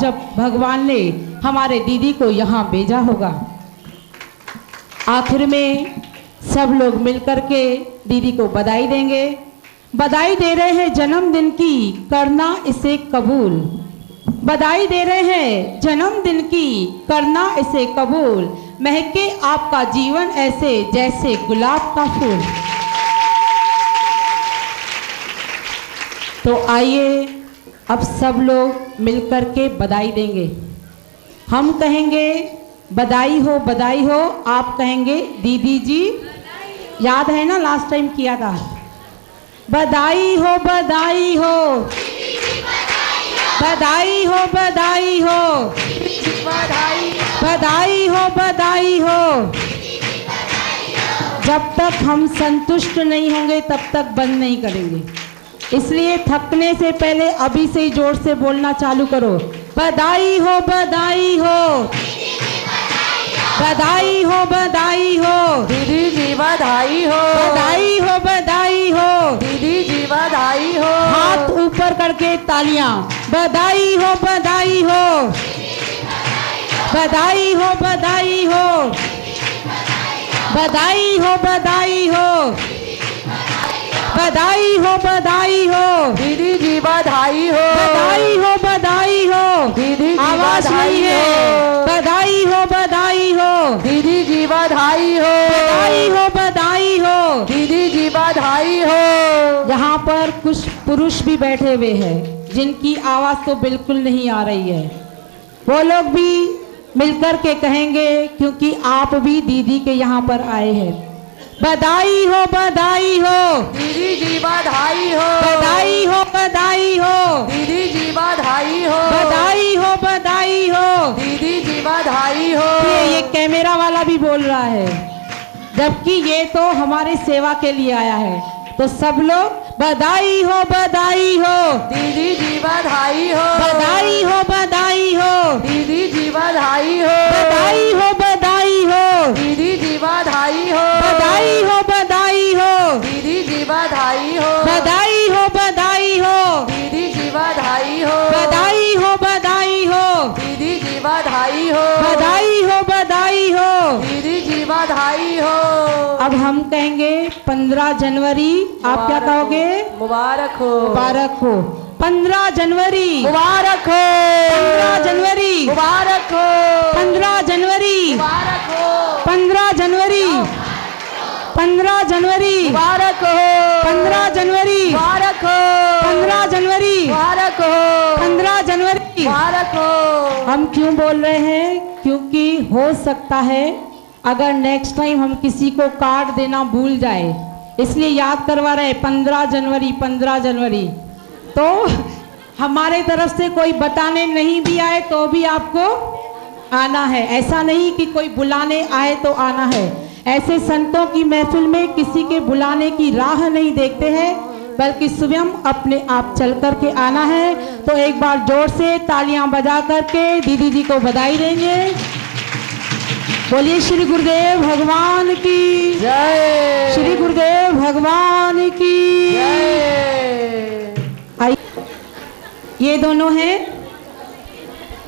जब भगवान ने हमारे दीदी को यहाँ भेजा होगा। आखिर में सब लोग मिलकर के दीदी को बधाई देंगे। बधाई दे रहे हैं जन्मदिन की, करना इसे कबूल। बधाई दे रहे हैं जन्मदिन की, करना इसे कबूल। महके आपका जीवन ऐसे जैसे गुलाब का फूल। तो आइए अब सब लोग मिलकर के बधाई देंगे। हम कहेंगे बधाई हो बधाई हो, आप कहेंगे दीदी जी। याद है ना, लास्ट टाइम किया था। बधाई हो बधाई हो, बधाई हो बधाई हो, बधाई हो बधाई हो। जब तक हम संतुष्ट नहीं होंगे तब तक बंद नहीं करेंगे। इसलिए थकने से पहले अभी से ही जोर से बोलना चालू करो। बधाई हो बधाई हो, बधाई हो बधाई हो, दीदी जी बधाई हो, बधाई हो बधाई हो, दीदी जी बधाई हो। हाथ ऊपर करके तालियां। बधाई हो बधाई हो, बधाई हो बधाई हो, बधाई हो बधाई हो, बधाई हो बधाई हो, दीदी जी बधाई हो, बधाई हो बधाई हो। दीदी जी आवाज नहीं है। बधाई हो बधाई हो, दीदी जी बधाई हो, बधाई हो बधाई हो, दीदी जी बधाई हो। यहाँ पर कुछ पुरुष भी बैठे हुए हैं जिनकी आवाज तो बिल्कुल नहीं आ रही है। वो लोग भी मिलकर के कहेंगे क्योंकि आप भी दीदी के यहाँ पर आए हैं। बधाई हो बधाई हो, दीदी जी बधाई हो, बधाई हो बधाई हो, दीदी जी बधाई हो, बधाई हो बधाई हो। दीदी जी बधाई हो। ये कैमरा वाला भी बोल रहा है, जबकि ये तो हमारे सेवा के लिए आया है। तो सब लोग बधाई हो बधाई हो, दीदी जी बधाई हो, बधाई हो बधाई हो, दीदी जी बधाई हो, बधाई हो बधाई हो, दीदी जी बधाई हो, बधाई हो बधाई हो, दीदी जी बधाई हो, बधाई हो बधाई हो, दीदी जी बधाई हो, बधाई हो बधाई हो, दीदी जी बधाई हो, बधाई हो बधाई हो। दीदी जी बधाई हो। अब हम कहेंगे 15 जनवरी। आप क्या कहोगे? मुबारक हो, मुबारक हो। 15 जनवरी मुबारक हो, 15 जनवरी मुबारक हो, 15 जनवरी मुबारक हो, 15 जनवरी 15 जनवरी मुबारक हो, 15 जनवरी मुबारक हो, 15 जनवरी मुबारक हो, 15 जनवरी। मुबारक हो। हम क्यों बोल रहे हैं? क्योंकि हो सकता है अगर नेक्स्ट टाइम हम किसी को कार्ड देना भूल जाए, इसलिए याद करवा रहे हैं 15 जनवरी 15 जनवरी। तो हमारे तरफ से कोई बताने नहीं भी आए तो भी आपको आना है। ऐसा नहीं कि कोई बुलाने आए तो आना है। ऐसे संतों की महफिल में किसी के बुलाने की राह नहीं देखते हैं, बल्कि स्वयं अपने आप चल करके आना है। तो एक बार जोर से तालियां बजा करके दीदी जी को बधाई देंगे। बोलिए श्री गुरुदेव भगवान की जय, श्री गुरुदेव भगवान की जय। आई, ये दोनों हैं।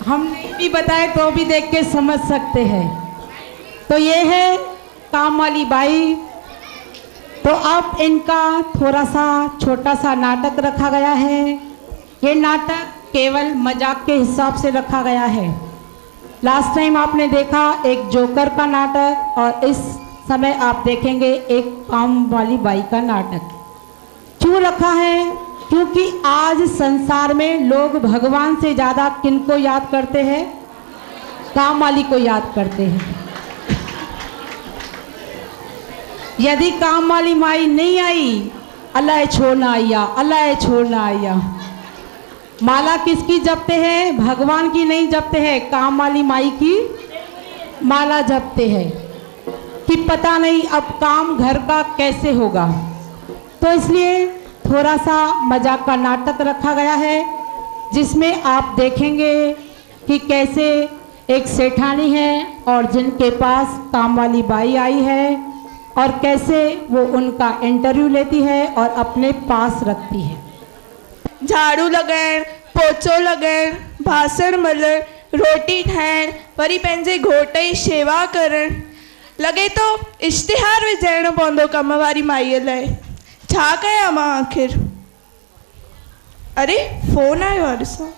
हम नहीं भी बताए तो भी देख के समझ सकते हैं। तो ये है काम वाली बाई। तो अब इनका थोड़ा सा छोटा सा नाटक रखा गया है। ये नाटक केवल मजाक के हिसाब से रखा गया है। लास्ट टाइम आपने देखा एक जोकर का नाटक, और इस समय आप देखेंगे एक काम वाली बाई का नाटक। क्यों रखा है? क्योंकि आज संसार में लोग भगवान से ज़्यादा किनको याद करते हैं? काम वाली को याद करते हैं। यदि काम वाली माई नहीं आई, अल्लाह छोड़ना आया, अल्लाह छोड़ना आया। माला किसकी जपते हैं? भगवान की नहीं जपते हैं, काम वाली माई की माला जपते हैं कि पता नहीं अब काम घर का कैसे होगा। तो इसलिए थोड़ा सा मजाक का नाटक रखा गया है, जिसमें आप देखेंगे कि कैसे एक सेठानी है और जिनके पास काम वाली बाई आई है, और कैसे वो उनका इंटरव्यू लेती है और अपने पास रखती है। झाड़ू लगाएं, पोछो लगाएं, बासण मलण, रोटी ठाहिण, वरी पंहिंजे घोट जी शेवा करण। लॻे थो इश्तिहार विझाइणो पवंदो कम वारी माईअ लाइ। छा कयां मां आख़िर? अरे फोन आयो आहे, ॾिसो।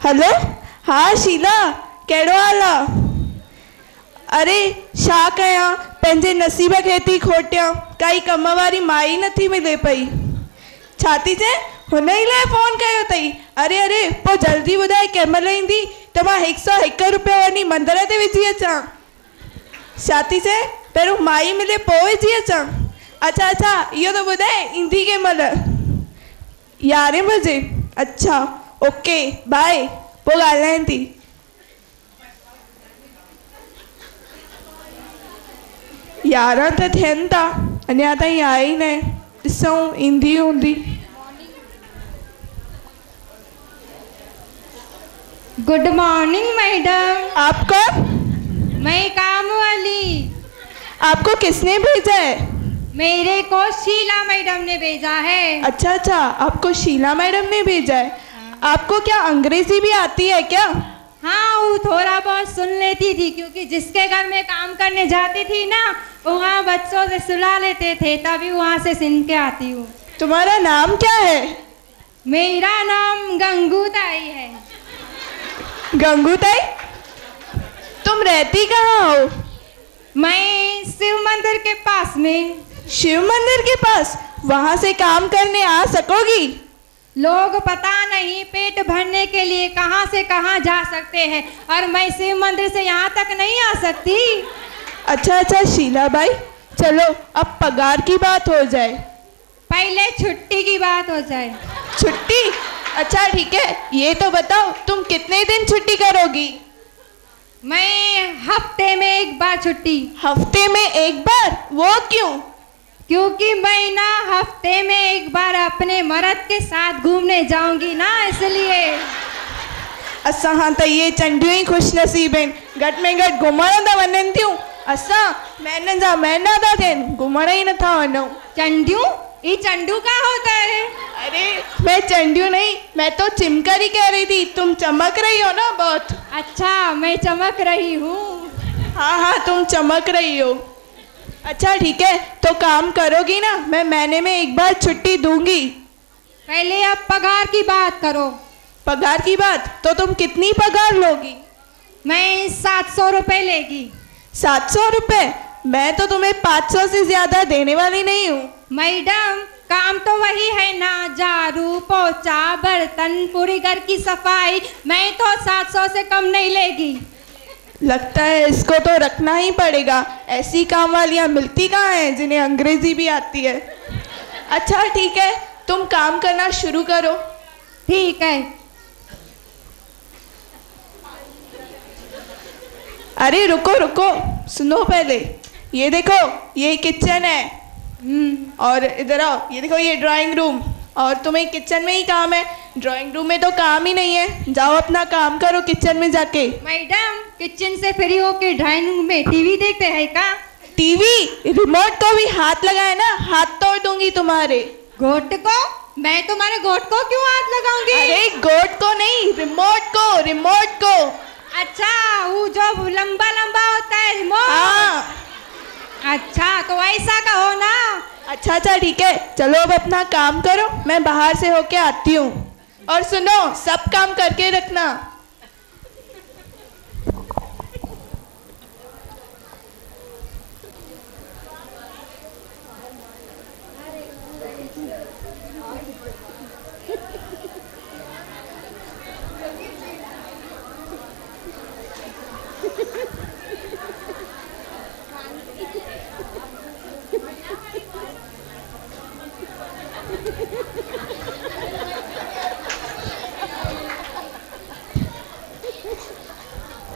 हेलो, हाँ शीला, कहिड़ो हाल आहे? अरे छा कयां, पंहिंजे नसीब खे थी खोटियां, काई कम वारी माई नथी मिले पई। छा थी चए? हुन ई लाइ फ़ोन कयो अथई? अरे अरे पोइ जल्दी ॿुधाए कंहिं महिल ईंदी त मां 101 रुपया वञी मंदर ते विझी अचां। छा थी चए? पहिरियों माई मिले पोइ विझी अचां? अच्छा अच्छा, इहो त ॿुधाए ईंदी कंहिं महिल? 11 बजे? अच्छा ओके बाय, पोइ ॻाल्हायां थी। यारहं त थियनि था, अञा ताईं आई न, ॾिसूं ईंदी हूंदी। Good morning madam. आप कौन? मैं काम वाली। आपको किसने भेजा है? मेरे को शीला मैडम ने भेजा है। अच्छा अच्छा, आपको शीला मैडम ने भेजा है। आपको क्या अंग्रेजी भी आती है क्या? हाँ, वो थोड़ा बहुत सुन लेती थी, क्योंकि जिसके घर में काम करने जाती थी ना, वहाँ बच्चों से सुला लेते थे, तभी वहाँ से सुन के आती हूँ। तुम्हारा नाम क्या है? मेरा नाम गंगूताई है। गंगूताई? तुम रहती कहाँ हो? मैं शिव मंदिर के पास में। शिव मंदिर के पास? वहाँ से काम करने आ सकोगी? लोग पता नहीं पेट भरने के लिए कहाँ से कहाँ जा सकते हैं, और मैं शिव मंदिर से यहाँ तक नहीं आ सकती। अच्छा अच्छा शीला भाई, चलो अब पगार की बात हो जाए। पहले छुट्टी की बात हो जाए। छुट्टी? अच्छा ठीक है, ये तो बताओ तुम कितने दिन छुट्टी करोगी? मैं हफ्ते में एक बार छुट्टी। हफ्ते में एक बार? वो क्यों? क्योंकि मैं ना हफ्ते में एक बार अपने मर्द के साथ घूमने जाऊंगी ना, इसलिए। असां हाँ तो ये चंडियूं ही खुश नसीब हैं, घट में घट घुमण था वञनि थियूं। असां महीननि जा महीना था थियनि, घुमण ही नथा वञूं। चंडियूं? ये चंडू का होता है? अरे मैं चंडियूं नहीं, मैं तो चिमकरी कह रही थी। तुम चमक रही हो ना बहुत। अच्छा, मैं चमक रही हूँ। हाँ हाँ तुम चमक रही हो। अच्छा ठीक है, तो काम करोगी ना? मैं महीने में एक बार छुट्टी दूंगी। पहले आप पगार की बात करो। पगार की बात? तो तुम कितनी पगार लोगी? मैं 700 रुपये लेगी। 700 रुपये? मैं तो तुम्हें 500 से ज्यादा देने वाली नहीं हूँ। मैडम, काम तो वही है ना, झाड़ू पोछा बर्तन पूरी घर की सफाई। मैं तो 700 से कम नहीं लेगी। लगता है इसको तो रखना ही पड़ेगा। ऐसी काम वालियाँ मिलती कहाँ हैं जिन्हें अंग्रेजी भी आती है। अच्छा ठीक है, तुम काम करना शुरू करो। ठीक है। अरे रुको रुको, सुनो पहले। ये देखो, ये किचन है। और इधर आओ, ये देखो ये ड्राइंग रूम। और तुम्हें किचन में ही काम है, ड्राइंग रूम में तो काम ही नहीं है। जाओ अपना काम करो किचन में जाके। मैडम, किचन से फ्री होके ड्राइंग रूम में टीवी देखते हैं का? टीवी? रिमोट को भी हाथ लगाए ना, हाथ तोड़ दूंगी तुम्हारे। गोट को? मैं तुम्हारे गोट को क्यों हाथ लगाऊंगी? अरे गोट को नहीं, रिमोट को, रिमोट को। अच्छा, वो जो लंबा लंबा होता है रिमोट? हाँ। अच्छा, तो ऐसा कहो ना। अच्छा अच्छा ठीक है, चलो अब अपना काम करो, मैं बाहर से होके आती हूँ। और सुनो, सब काम करके रखना।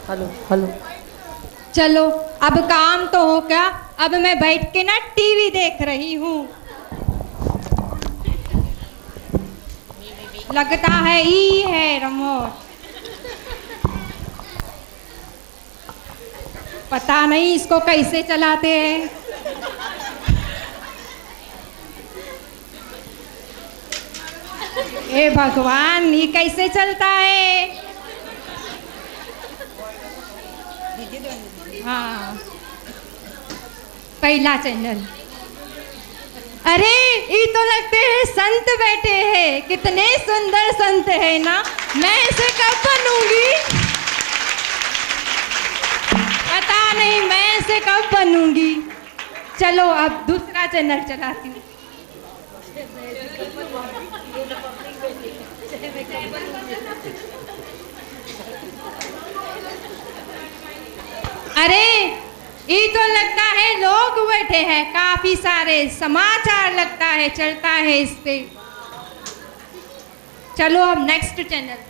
Hello hello. चलो, अब काम तो हो गया। अब मैं बैठ के ना टीवी देख रही हूँ। लगता है ई है रिमोट। पता नहीं इसको कैसे चलाते हैं। हे भगवान, ये कैसे चलता है? हाँ, पहला चैनल। अरे ये तो लगते हैं संत बैठे हैं, कितने सुंदर संत है ना। मैं इसे कब बनूंगी, पता नहीं मैं इसे कब बनूंगी। चलो अब दूसरा चैनल चलाती हूँ। अरे ये तो लगता है लोग बैठे हैं काफी सारे, समाचार लगता है चलता है इस पे। चलो अब नेक्स्ट चैनल।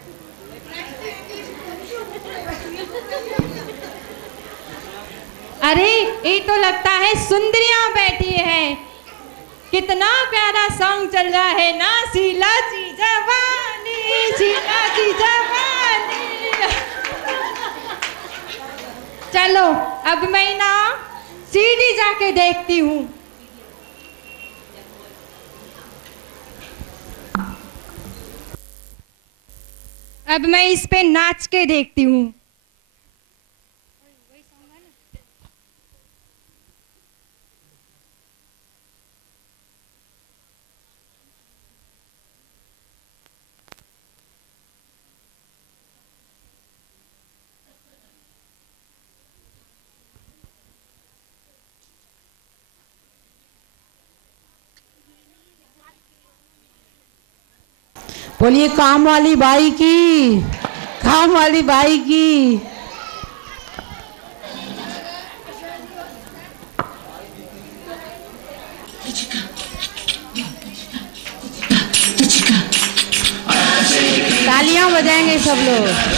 अरे ये तो लगता है सुंदरियां बैठी है, कितना प्यारा सॉन्ग चल रहा है ना। शीला जी जवानी, शीला जी जवानी। चलो अब मैं ना सीडी जाके देखती हूँ। अब मैं इस पे नाच के देखती हूँ। बोलिए काम वाली बाई की, काम वाली बाई की। तालियां बजाएंगे सब लोग।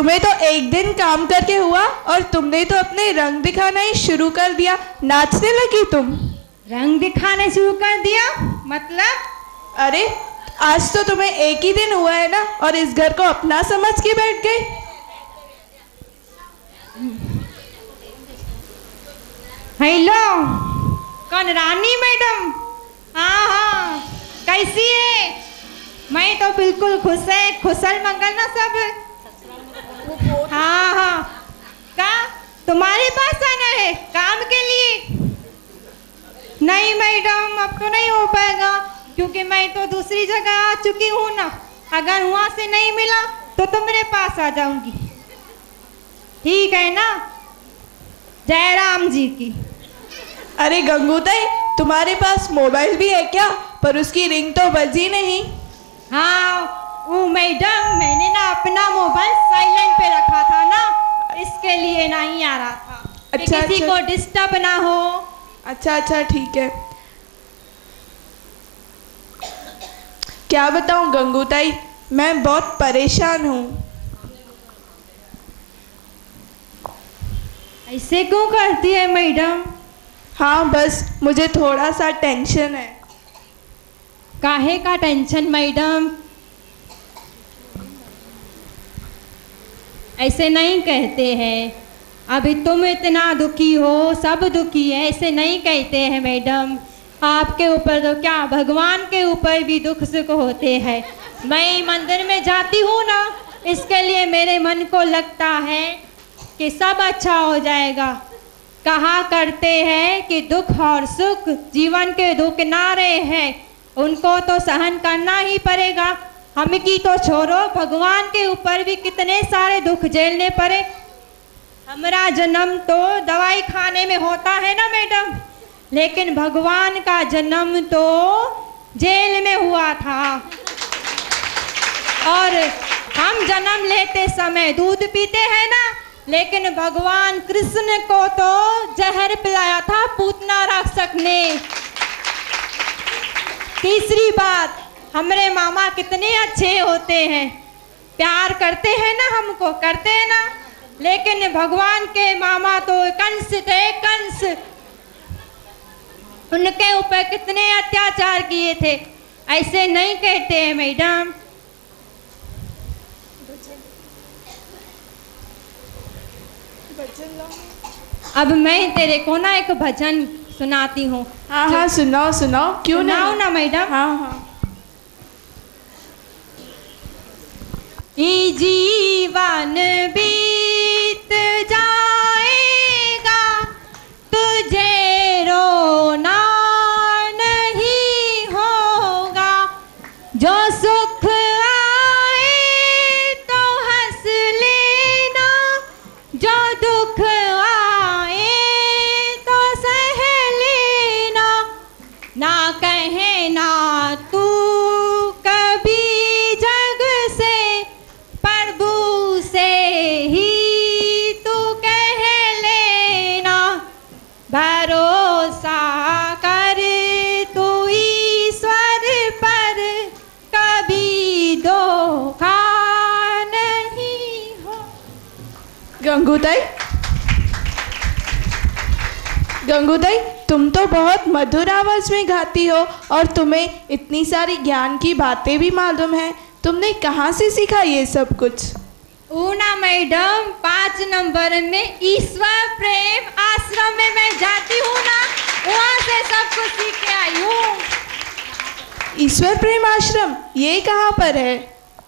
तुम्हें तो एक दिन काम करके हुआ और तुमने तो अपने रंग दिखाना ही शुरू कर दिया, नाचने लगी तुम। रंग दिखाने शुरू कर दिया मतलब? अरे आज तो तुम्हें एक ही दिन हुआ है ना, और इस घर को अपना समझ के बैठ गई। हेलो, कौन? रानी मैडम? हाँ हाँ, कैसी है? मैं तो बिल्कुल खुश है, खुशल मंगल ना सब। हाँ हाँ, का तुम्हारे पास आना है काम के लिए? नहीं मैडम, अब तो नहीं हो पाएगा, क्योंकि मैं तो दूसरी जगह आ चुकी हूँ ना। अगर वहाँ से नहीं मिला तो मेरे पास आ जाऊंगी, ठीक है ना? जयराम जी की। अरे गंगूताई, तुम्हारे पास मोबाइल भी है क्या? पर उसकी रिंग तो बजी नहीं। हाँ वो मैडम, मैंने ना अपना मोबाइल साइलेंट पे रखा था ना, इसके लिए नहीं आ रहा था कि अच्छा, किसी अच्छा। को डिस्टर्ब ना हो। अच्छा अच्छा, ठीक है। क्या बताऊं गंगूताई, मैं बहुत परेशान हूँ। ऐसे क्यों करती है मैडम? हाँ बस मुझे थोड़ा सा टेंशन है। काहे का टेंशन मैडम? ऐसे नहीं कहते हैं, अभी तुम इतना दुखी हो, सब दुखी है, ऐसे नहीं कहते हैं मैडम। आपके ऊपर तो क्या, भगवान के ऊपर भी दुख सुख होते हैं। मैं मंदिर में जाती हूँ ना, इसके लिए मेरे मन को लगता है कि सब अच्छा हो जाएगा। कहा करते हैं कि दुख और सुख जीवन के दो किनारे हैं, उनको तो सहन करना ही पड़ेगा। हम की तो छोड़ो, भगवान के ऊपर भी कितने सारे दुख झेलने पड़े। हमारा जन्म तो दवाई खाने में होता है ना मैडम, लेकिन भगवान का जन्म तो जेल में हुआ था। और हम जन्म लेते समय दूध पीते हैं ना, लेकिन भगवान कृष्ण को तो जहर पिलाया था पूतना राक्षस ने। तीसरी बात, हमारे मामा कितने अच्छे होते हैं, प्यार करते हैं ना, हमको करते हैं ना, लेकिन भगवान के मामा तो कंस थे, कंस। उनके ऊपर कितने अत्याचार किए थे। ऐसे नहीं कहते हैं मैडम। अब मैं तेरे को ना एक भजन सुनाती हूँ। हाँ हाँ, सुनाओ सुनाओ, क्यों ना। सुनाओ ना मैडम। हाँ हाँ। ये जीवन बीत जाएगा, तुझे रोना नहीं होगा। जो सुख आए तो हंस लेना, जो दुख आए तो सह लेना। ना कहे ना तू कभी जग से, प्रभु से ही तू कह लेना। भरोसा कर तू ईश्वर पर, कभी धोखा नहीं हो। गंगूताई, गंगूताई, तुम तो बहुत मधुर आवाज में गाती हो और तुम्हें इतनी सारी ज्ञान की बातें भी मालूम है। तुमने कहाँ से सीखा ये सब कुछ? ऊना मैडम, 5 नंबर में ईश्वर प्रेम आश्रम में मैं जाती हूँ ना, वहाँ से सब कुछ सीख के आई हूँ। ईश्वर प्रेम आश्रम, ये कहाँ पर है?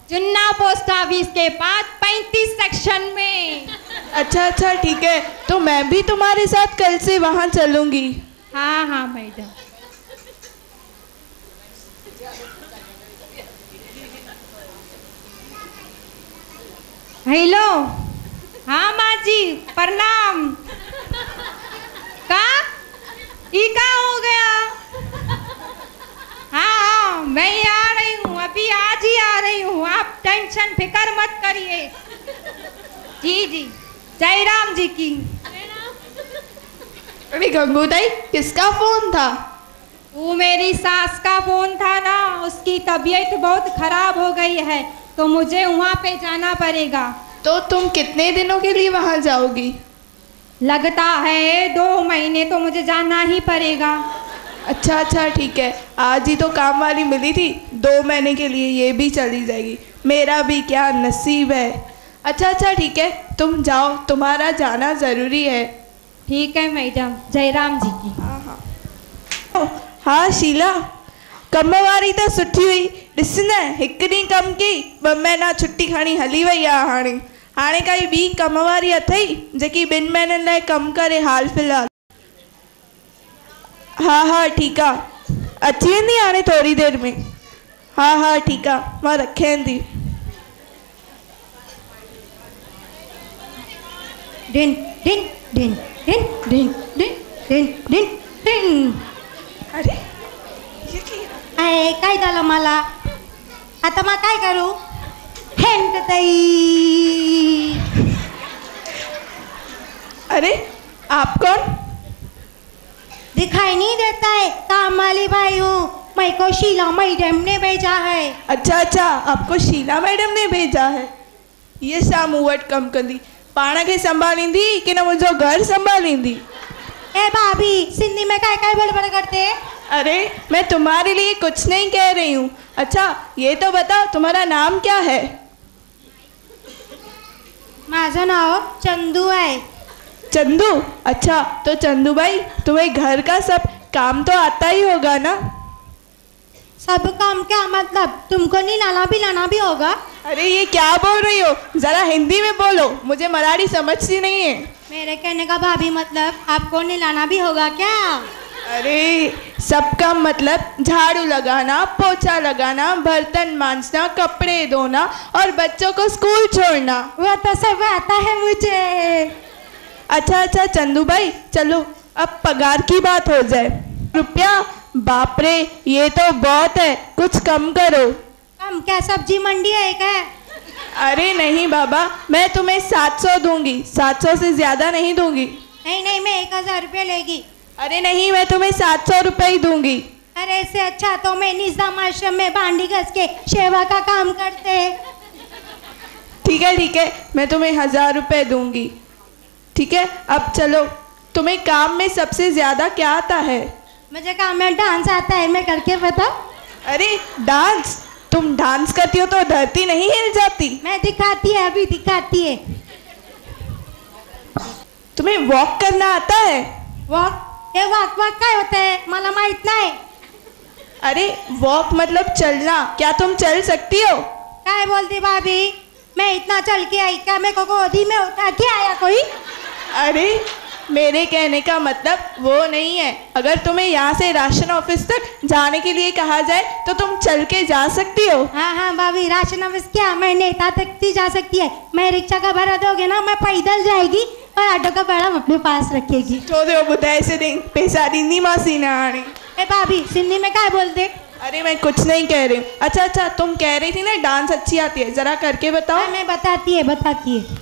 चुन्ना पोस्ट ऑफिस के पास 35 सेक्शन में। अच्छा अच्छा, ठीक है, तो मैं भी तुम्हारे साथ कल से वहाँ चलूँगी। हाँ हाँ मैडम। हेलो, हाँ माँ जी प्रणाम। का ई का हो गया? हाँ हाँ, मैं आ रही हूँ, अभी आज ही आ रही हूँ, आप टेंशन फिक्र मत करिए। जी जी, जयराम जी की। अरे गंगूताई, किसका फोन था? वो मेरी सास का फोन था ना, उसकी तबीयत बहुत खराब हो गई है, तो मुझे वहाँ पे जाना पड़ेगा। तो तुम कितने दिनों के लिए वहाँ जाओगी? लगता है 2 महीने तो मुझे जाना ही पड़ेगा। अच्छा अच्छा ठीक है, आज ही तो काम वाली मिली थी, 2 महीने के लिए ये भी चली जाएगी। मेरा भी क्या नसीब है। अच्छा अच्छा ठीक है, तुम जाओ, तुम्हारा जाना ज़रूरी है। ठीक है मैडम, जयराम जी की। हाँ शीला, कम वारी त सुठी हुई। ॾिस न, हिकु ॾींहुं कमु कई, 2 महीना छुट्टी खणी हली वई आहे। हाणे काई ॿी कम वारी अथई जेकी 2 महीननि लाइ कमु करे हाल फ़िलहाल? हाँ हाँ ठीकु आहे, अची वेंदी हाणे थोरी देरि में। हाँ हाँ ठीकु आहे, मां रखां थी। डिन डिन डिन डिन डिन डिन डिन डिन डिन। अरे काय झालं मला? आता मग काय करू? हेंट ताई। अरे आप कौन? दिखाई नहीं देता है, काम वाली भाई हूँ। मैं को शीला मैडम ने भेजा है। अच्छा अच्छा, आपको शीला मैडम ने भेजा है। ये छा मूं वटि कमु कंदी? पाण खे संभालींदी कि न मुंहिंजो घर संभालींदी? ए भाभी, सिंधी में काय काय बड़बड़ करते? अरे मैं तुम्हारे लिए कुछ नहीं कह रही हूँ। अच्छा ये तो बताओ, तुम्हारा नाम क्या है? माझं नाव चंदू है। चंदू? अच्छा, तो चंदू भाई, तुम्हें घर का सब काम तो आता ही होगा ना? सब काम क्या मतलब? तुमको नहलाना पिलाना भी होगा? अरे ये क्या बोल रही हो? जरा हिंदी में बोलो, मुझे मराठी समझती नहीं है। मेरे कहने का भाभी मतलब आपको नहलाना भी होगा क्या? अरे सब काम मतलब झाड़ू लगाना, पोछा लगाना, बर्तन मांजना, कपड़े धोना और बच्चों को स्कूल छोड़ना। वो तो सब आता है मुझे। अच्छा अच्छा चंदू भाई, चलो अब पगार की बात हो जाए। रुपया? बाप रे, ये तो बहुत है, कुछ कम करो। कम क्या, सब्जी मंडी है क्या? अरे नहीं बाबा, मैं तुम्हें 700 दूंगी, 700 से ज्यादा नहीं दूंगी। नहीं नहीं, मैं 1000 रुपये लेगी। अरे नहीं, मैं तुम्हें 700 रुपये ही दूंगी। अरे इससे अच्छा तो मैं निजाम आश्रम में भांडी घस के सेवा का काम करते। ठीक है, मैं तुम्हें 1000 रुपये दूंगी। ठीक है, अब चलो, तुम्हें काम में सबसे ज्यादा क्या आता है? मुझे काम में डांस आता है, मैं करके बताओ। अरे डांस? तुम डांस करती हो तो धरती नहीं हिल जाती? मैं दिखाती है, अभी दिखाती है। तुम्हें वॉक करना आता है? वॉक? ये वॉक वॉक काय होता है, मला माहित नाही। अरे वॉक मतलब चलना, क्या तुम चल सकती हो? काय बोलती भाभी, मैं इतना चल के आई क्या? मेरे को गोदी में उठा के आया कोई? अरे मेरे कहने का मतलब वो नहीं है। अगर तुम्हें यहाँ से राशन ऑफिस तक जाने के लिए कहा जाए तो तुम चल के जा सकती हो? हाँ हाँ भाभी, राशन ऑफिस क्या, मैं नेता तक ही जा सकती है। मैं रिक्शा का भाड़ा दोगे ना, मैं पैदल जाएगी और ऑटो का भाड़ा अपने पास रखेगी। छोड़ो बुधाए से दे, पैसा दी मासी ना आने। ए भाभी, सिंधी में क्या बोलते? अरे मैं कुछ नहीं कह रही हूँ। अच्छा, तुम कह रही थी ना डांस अच्छी आती है, जरा करके बताओ। हाँ, मैं बताती है।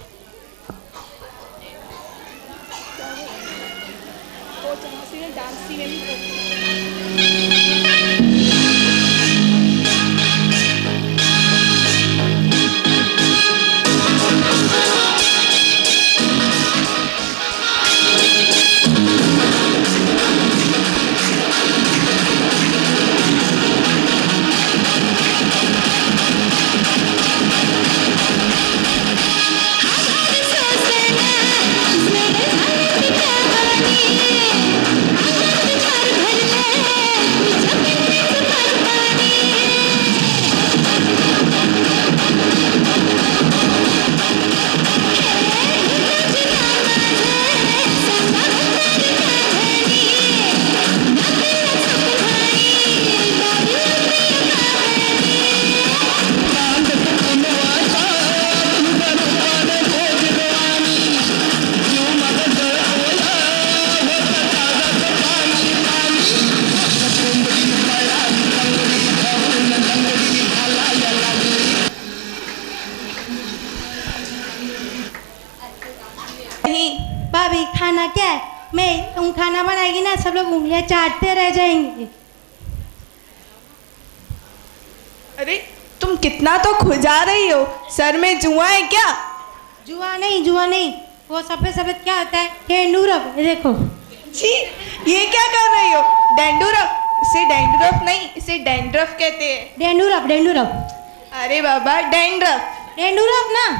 भाभी खाना क्या है? मैं तुम खाना बनाएगी ना, सब लोग उंगलियां चाटते रह जाएंगे। अरे तुम कितना तो खुजा रही हो, सर में जुआ है क्या? जुआ नहीं, वो सफेद सफेद क्या होता है? डेंडूरफ, ये देखो। जी, ये क्या कर रही हो? डेंडूरफ? इसे डेंडरफ नहीं, इसे डेंड्रफ कहते हैं। डेंडूरफ। अरे बाबा, डेंड्रफ। डेंडूरफ ना,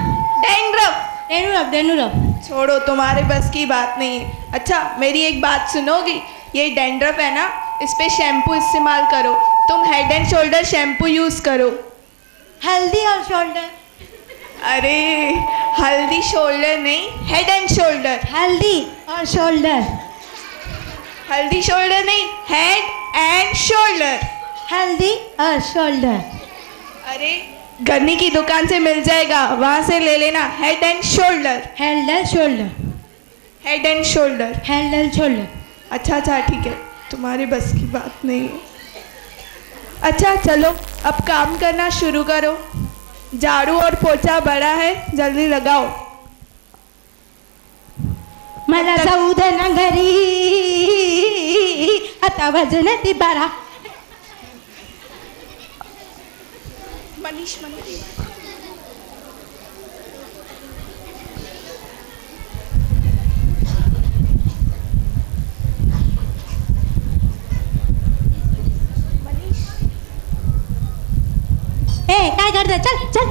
डेंडूरफ। छोड़ो, तुम्हारे बस की बात नहीं है। अच्छा, मेरी एक बात सुनोगी? ये डेंड्रफ है ना, इस पे शैम्पू इस्तेमाल करो। तुम head and shoulder shampoo use करो। हल्दी और शोल्डर। अरे हल्दी शोल्डर नहीं, हेड एंड शोल्डर। हल्दी और शोल्डर। हल्दी शोल्डर नहीं, हेड एंड शोल्डर। हल्दी और शोल्डर। अरे गन्नी की दुकान से मिल जाएगा, वहां से ले लेना। Head and shoulder. Head and shoulder. Head and shoulder. Head and shoulder. अच्छा ठीक है, तुम्हारे बस की बात नहीं है। अच्छा चलो, अब काम करना शुरू करो। झाड़ू और पोछा बड़ा है, जल्दी लगाओ। मला जाऊ दे ना घरी, आता वजन ती बारा। मनीष काय करते? चल।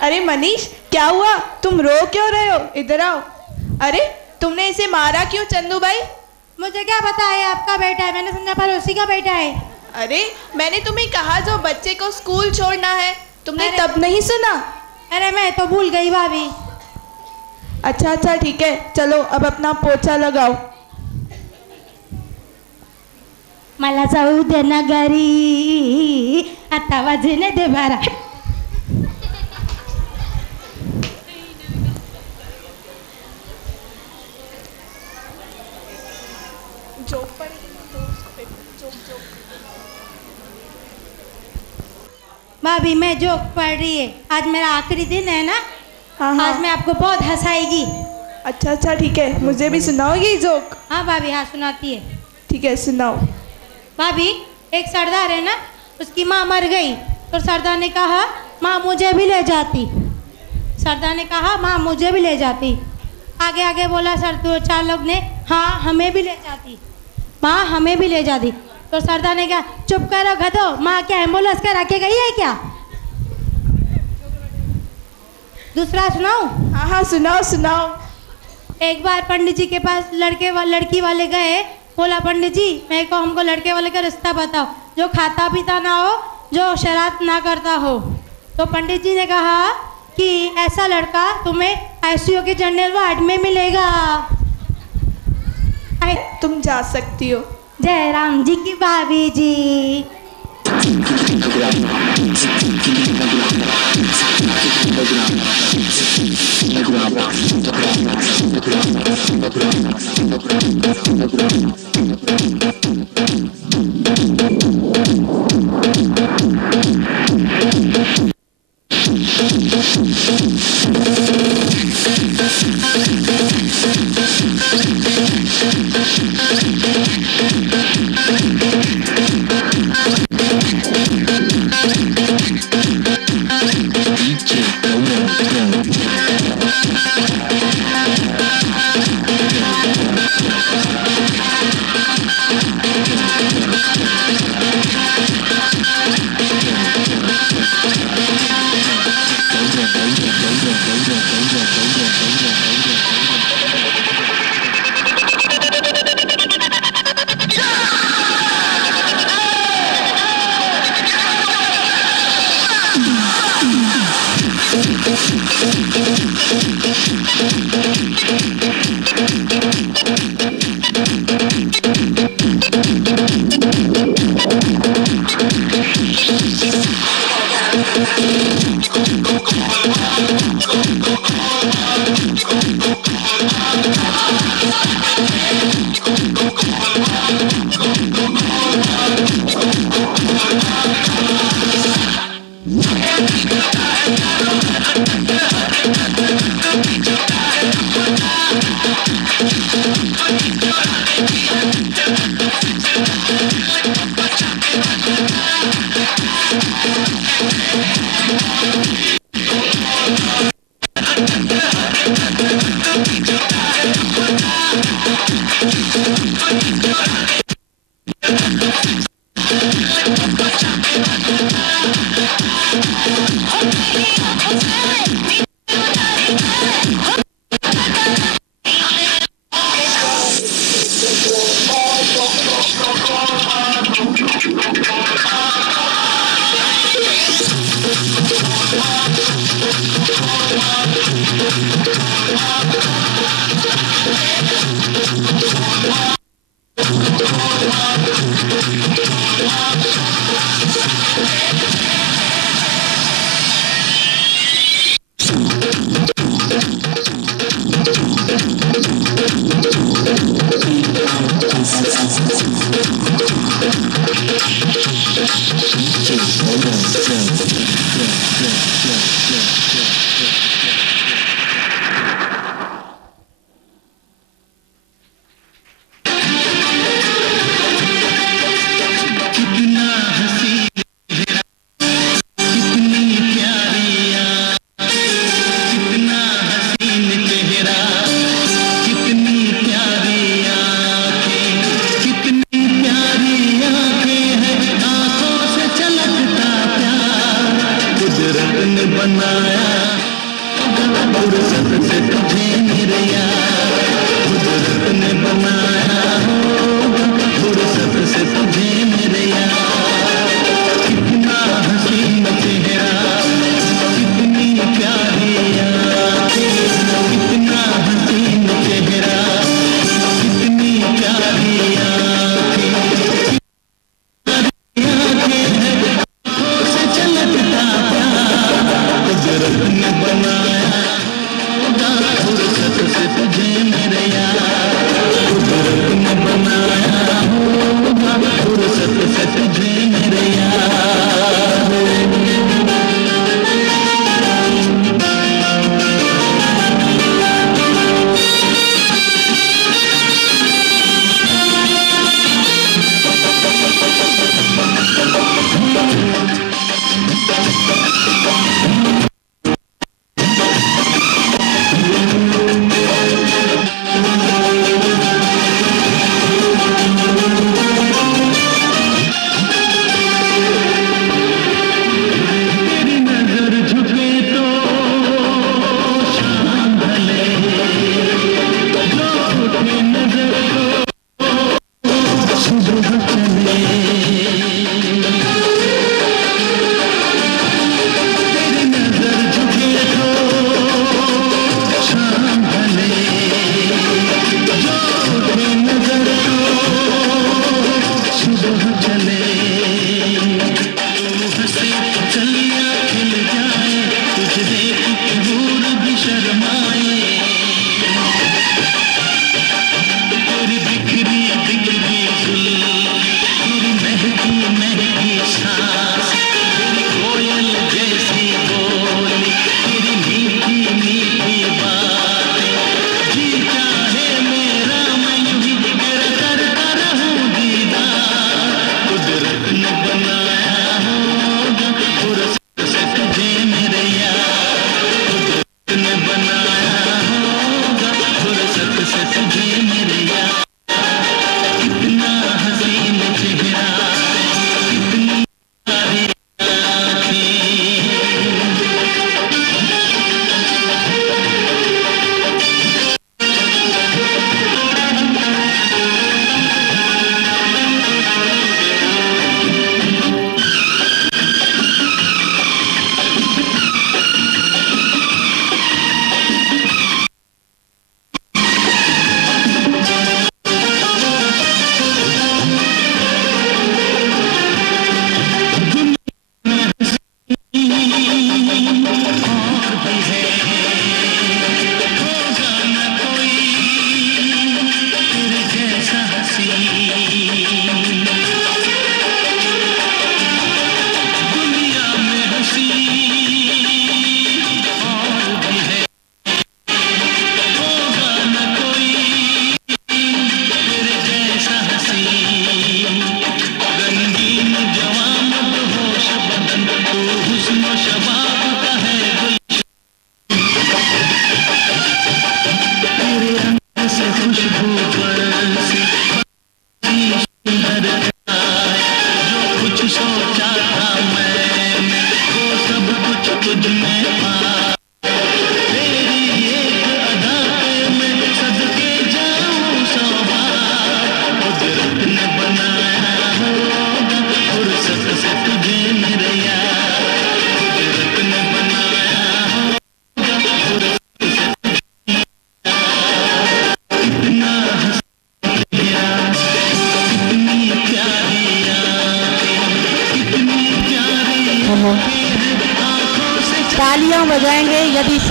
अरे मनीष, क्या हुआ? तुम रो क्यों रहे हो? इधर आओ। अरे तुमने इसे मारा क्यों चंदू भाई? मुझे क्या पता है, आपका बेटा है, मैंने समझा पड़ोसी का बेटा है। अरे मैंने तुम्हें कहा जो बच्चे को स्कूल छोड़ना है, तुमने अरे- तब नहीं सुना? अरे मैं तो भूल गई भाभी। अच्छा ठीक है, चलो अब अपना पोछा लगाओ। मला जाऊ दे ना घरी, आता वजन दे बारा। भाभी मैं जोक पढ़ रही है, आज मेरा आखिरी दिन है ना। हाँ आज मैं आपको बहुत हंसाएगी। अच्छा ठीक है, मुझे भी सुनाओगी जोक? हाँ भाभी, हाँ सुनाती है। ठीक है, सुनाओ। भाभी, एक सरदार है ना, उसकी माँ मर गई तो सरदार ने कहा माँ मुझे भी ले जाती। सरदार ने कहा माँ मुझे भी ले जाती। आगे बोला सर तो चार लोग ने, हाँ हमें भी ले जाती, माँ हमें भी ले जाती। तो सरदार ने कहा चुप करो गधो, माँ क्या एम्बुलेंस कर रखे गई है क्या? दूसरा सुनाऊं? हाँ सुनाओ। एक बार पंडित जी के पास लड़की वाले गए। बोला पंडित जी, मेरे को हमको लड़के वाले का रिश्ता बताओ, जो खाता पीता ना हो, जो शराब ना करता हो। तो पंडित जी ने कहा कि ऐसा लड़का तुम्हें आईसीयू के जनरल वार्ड में मिलेगा। तुम जा सकती हो। जयराम जी की भाभी जी।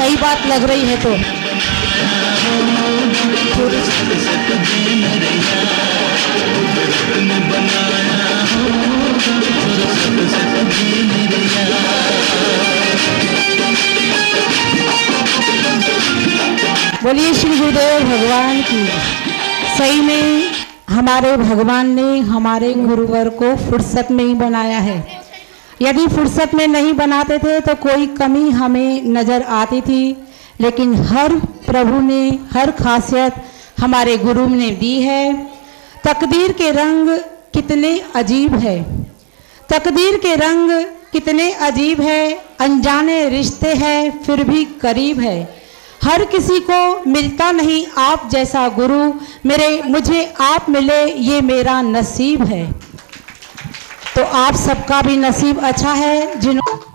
सही बात लग रही है तो बोलिए श्री गुरुदेव भगवान की। सही में हमारे भगवान ने हमारे गुरुवर को फुर्सत में ही बनाया है। यदि फुर्सत में नहीं बनाते थे तो कोई कमी हमें नज़र आती थी, लेकिन हर प्रभु ने हर खासियत हमारे गुरु ने दी है। तकदीर के रंग कितने अजीब है, तकदीर के रंग कितने अजीब है, अनजाने रिश्ते हैं फिर भी करीब है। हर किसी को मिलता नहीं आप जैसा गुरु, मुझे आप मिले ये मेरा नसीब है। तो आप सबका भी नसीब अच्छा है जिन्होंने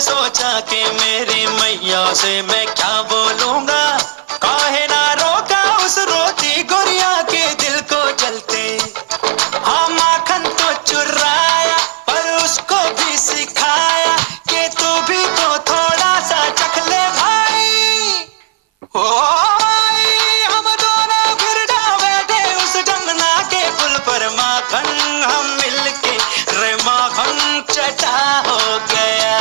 सोचा कि मेरी मैया से मैं क्या बोलूंगा, काहे ना रोका उस रोती गुड़िया के दिल को जलते। हाँ माखन तो चुराया पर उसको भी सिखाया कि तू भी तो थोड़ा सा चख ले भाई। ओ भाई हम दोनों फिर जा बैठे उस जमुना के पुल पर, माखन हम मिलके रे माखन चटा हो गया।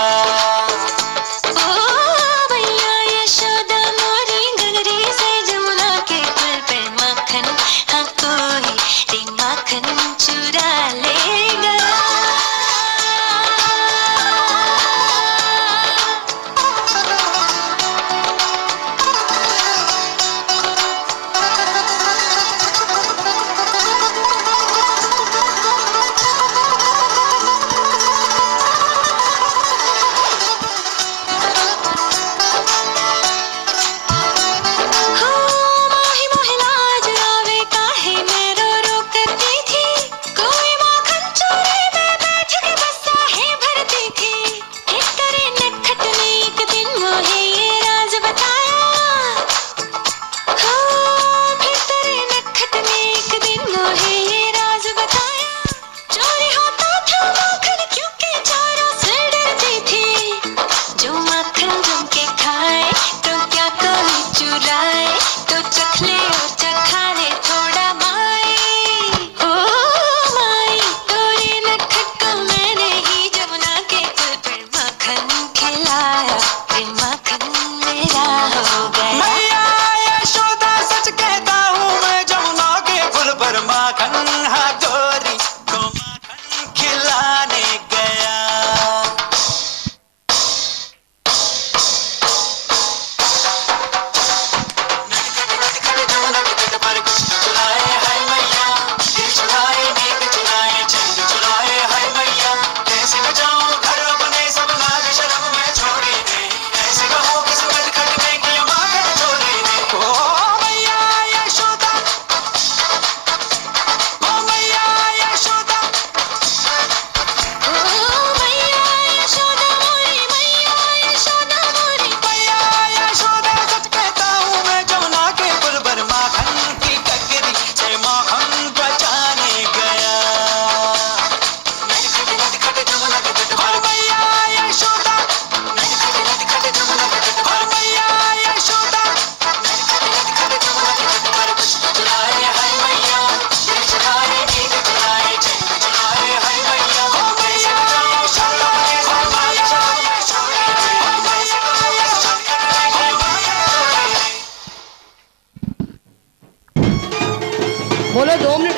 बोलो 2 मिनट।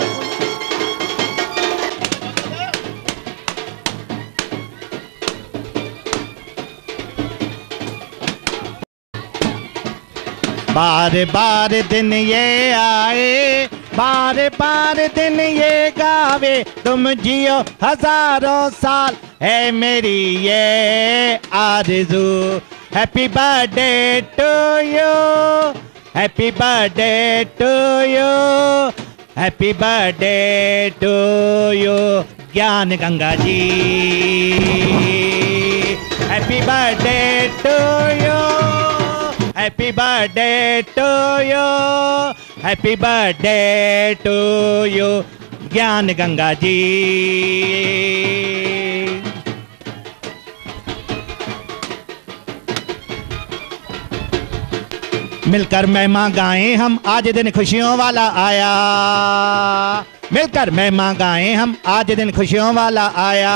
बार बार दिन ये आए, बार बार दिन ये गावे, तुम जियो हजारों साल है मेरी ये आरज़ू। Happy birthday to you, happy birthday to you, happy birthday to you Gyan Ganga ji. Happy birthday to you, happy birthday to you, happy birthday to you Gyan Ganga जी। मिलकर महिमा गाएं हम, आज दिन खुशियों वाला आया। मिलकर महिमा गाएं हम, आज दिन खुशियों वाला आया।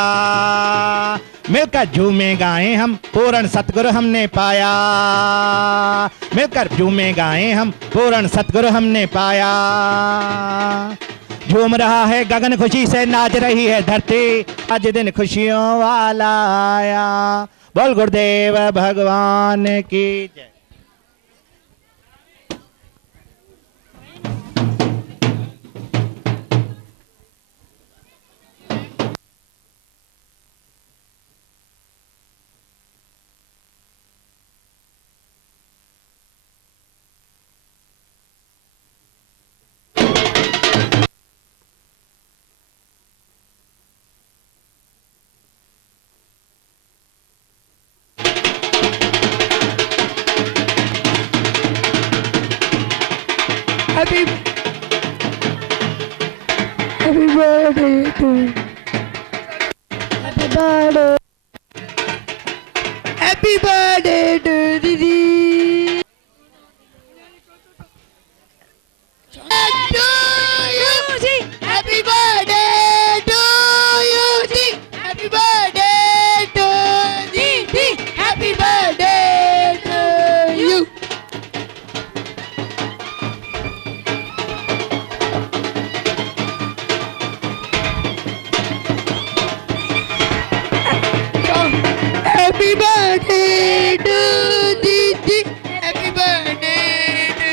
मिलकर झूमे गाएं हम, पूर्ण सतगुरु हमने पाया। मिलकर झूमे गाएं हम, पूर्ण सतगुरु हमने पाया। झूम रहा है गगन, खुशी से नाच रही है धरती, आज दिन खुशियों वाला आया। बोल गुरुदेव भगवान की जय। Happy birthday to you. Happy birthday. Happy birthday to Didi. To you, ji. Happy birthday to you, ji. Happy birthday to Didi. Happy birthday to you. Happy birthday to Didi. Happy birthday to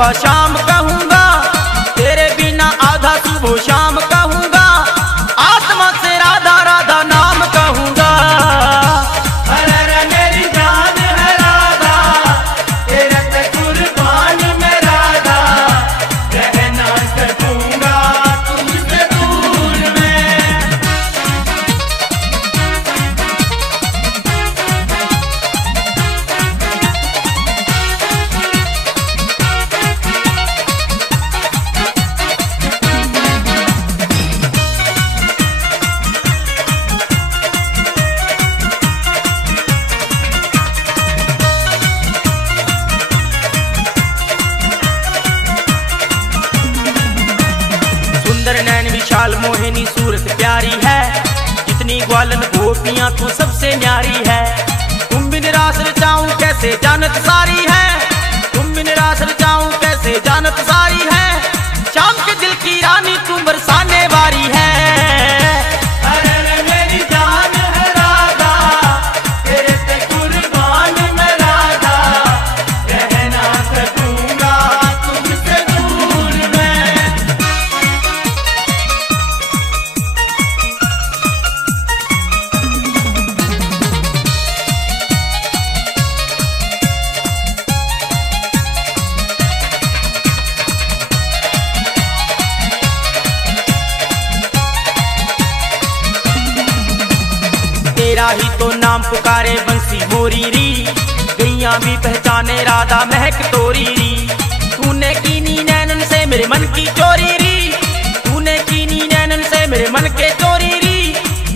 सुबह शाम कहूँगा, तेरे बिना आधा सुबह शाम कहूँगा, आत्मा से राधा राधा नाम कहूँगा। अरे मेरी जान है राधा, तेरे पे कुर्बान मैं राधा, रह ना सकूँगा तुमसे दूर में। सुंदर नैन विशाल मोहिनी सूरत प्यारी है, जितनी ग्वालन गोपियां तू सबसे न्यारी है। तुम बिन रास रचाऊं कैसे जानत सारी है, तुम बिन रास रचाऊं कैसे जानत सारी है, शाम के दिल की रानी तू बरसाने वाली है। अरे मेरी जान है राधा, तेरे पे कुर्बान मैं राधा, रह ना सकूंगा तुमसे दूर में। तेरा ही तो नाम पुकारे बंसी मोरी री, गैया भी पहचाने राधा महक तोरी री। तूने कीनी नैनन से मेरे मन की चोरी री, तूने कीनी नैनन से मेरे मन के चोरी री,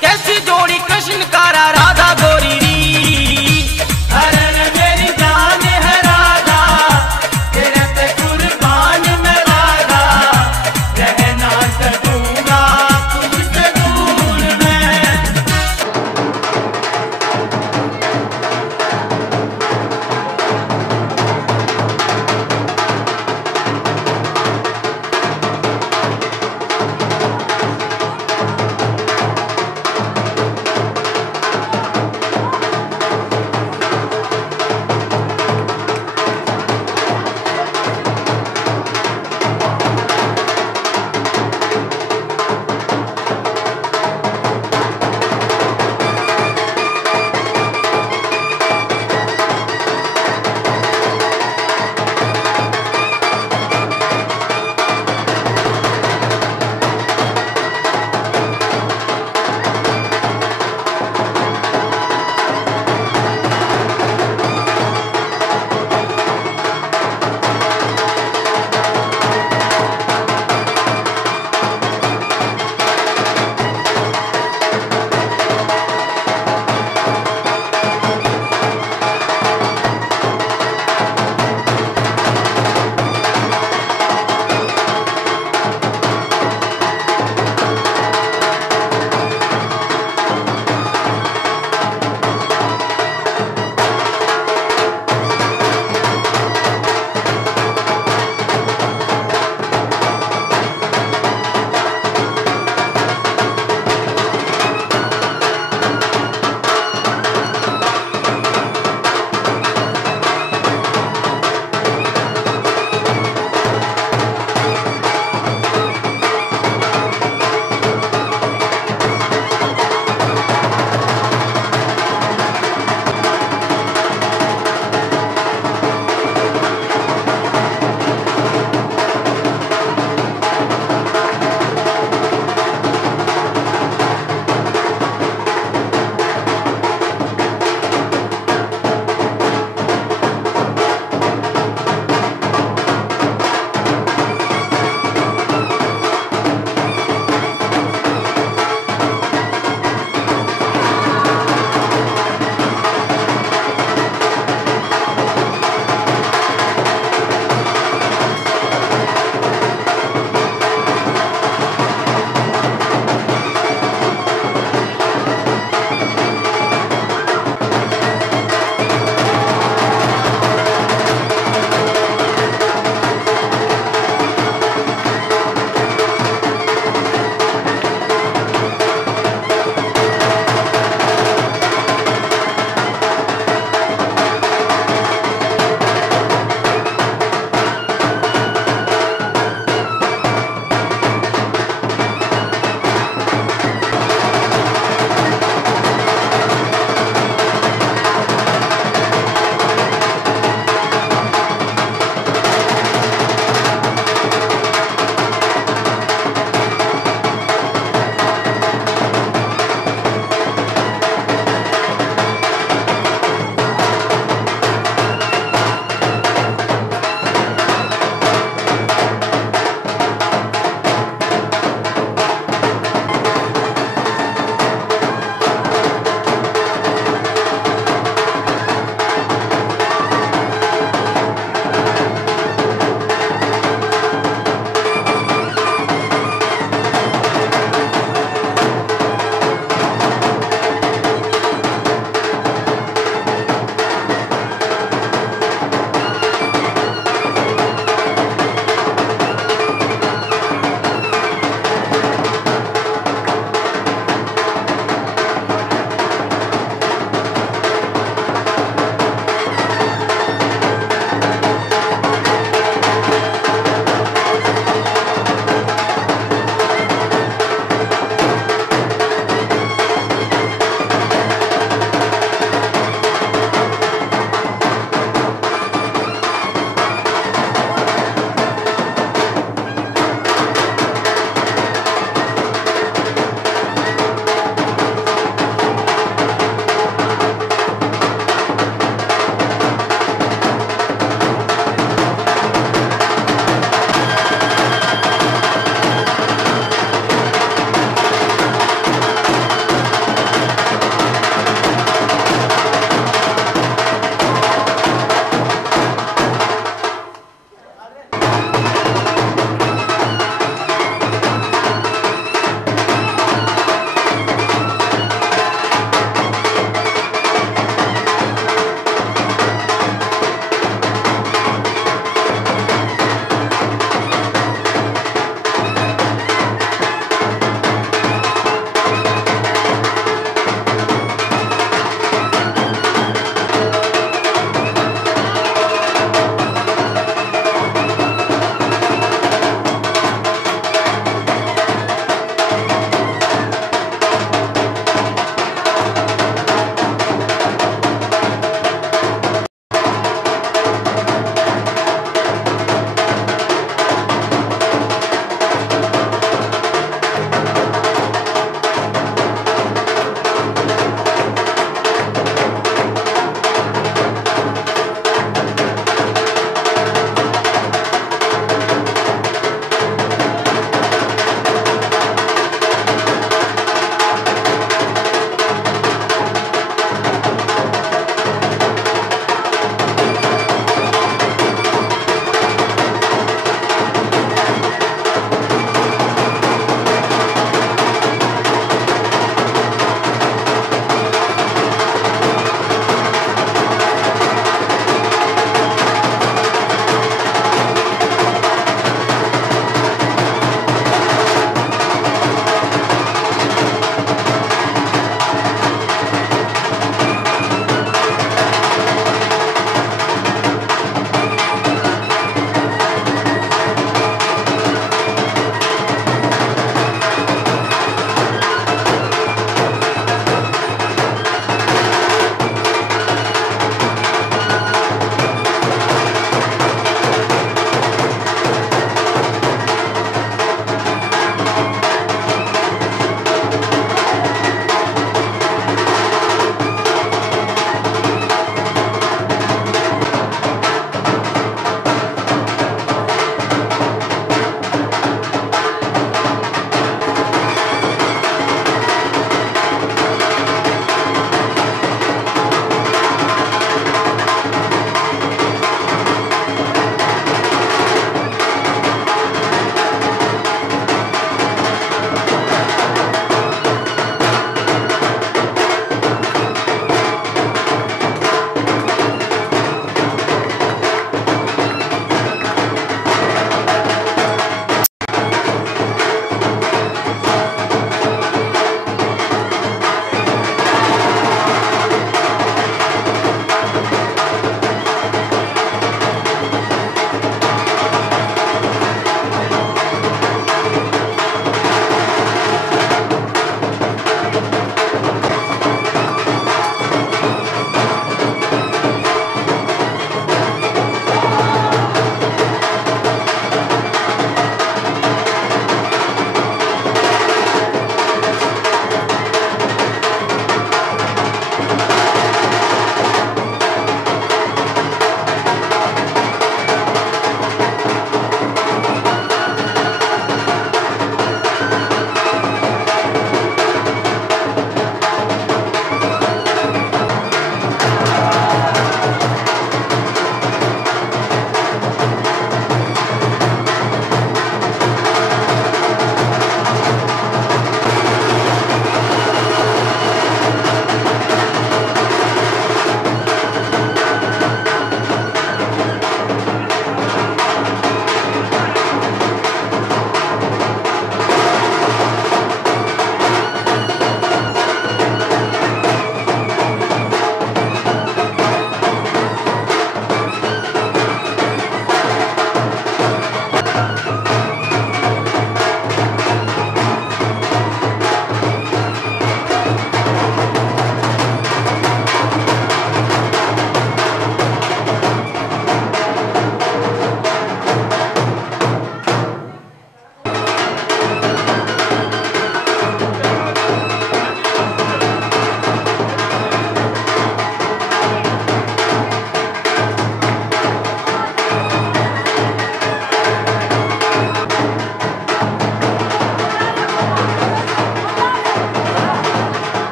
कैसी जोड़ी कृष्ण कारा राधा गोरी री। अरे मेरी जान है राधा, तेरे पे कुर्बान मैं राधा, रह ना सकूंगा तुमसे दूर में।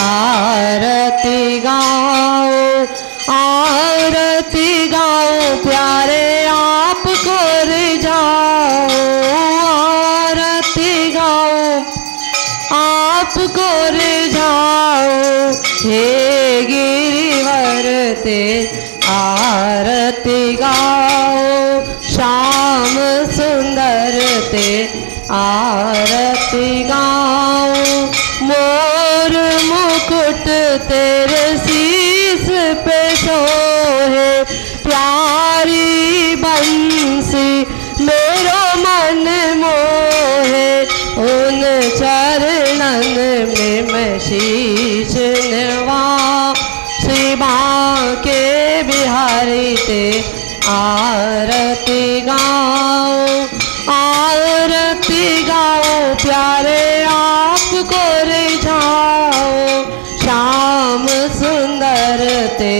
आरती गाओ प्यारे आपको रिझाओ, आरती गाओ आपको रिझाओ, हे गिरिवर ते आरती गाओ, श्याम सुंदर ते आरती गाओ, मोर मुकुट तेरे शीस पे सोहे, प्यारी बंसी मेरो मन मोहे, उन चरणन में मैं शीश नवाऊं, श्री बांके बिहारी ते आरती गाओ, आरती गाओ प्यारे आपको रिझाओ, श्याम सुंदर ते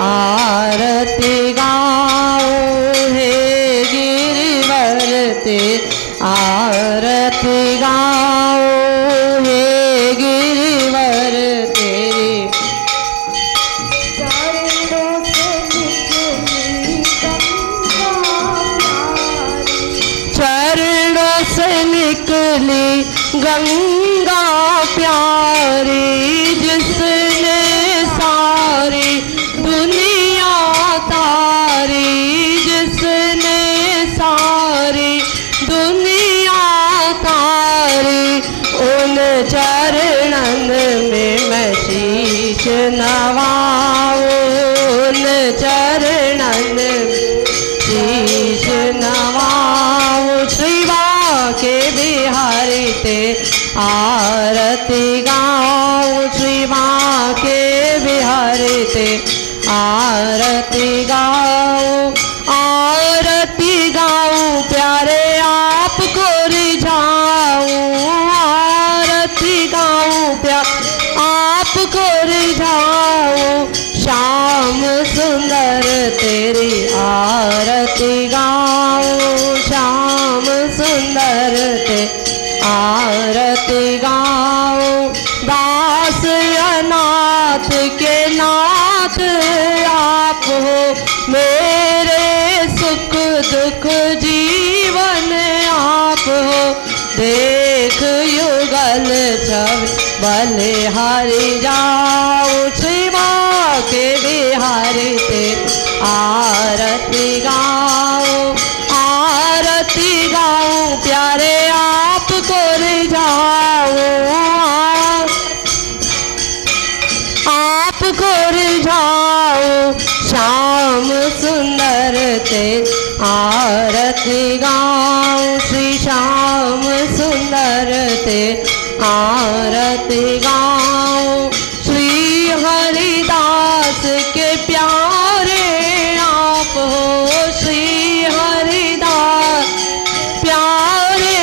आरती गाओ, हे गिरिवर ते आरती गाओ, हे गिरिवर तेरी चरणों से निकली गंगा प्यारी, जिसने सारी दुनिया तारी, जिसने सारी दुनिया तारी, उन चरणन में मैं शीश नवाऊं, उन चरणन में शीश नवाऊं, श्री बांके बिहारी ते आरती गाऊं, श्री बांके बिहारी ते आरती गाऊं, आरती गाऊं प्यारे आपको रिझाऊं, आरती गाऊं प्यारे आपको रिझाऊं, श्याम सुंदर तेरी आरती गाऊं, श्याम सुंदर ते आरती गाऊं, दास अनाथ के नाथ आप हो, मेरे सुख दुख जीवन आप हो, देख युगल छवि बलिहारी जाऊं, श्री बांके बिहारी ते आरती गाऊं, आरती गाऊं प्यारे आपको रिझाऊं, आपको रिझाऊं, श्याम सुंदर ते आरती गाऊं, श्री श्याम सुंदर ते आरती गाऊं, श्री हरिदास के प्यारे आप हो, श्री हरिदास प्यारे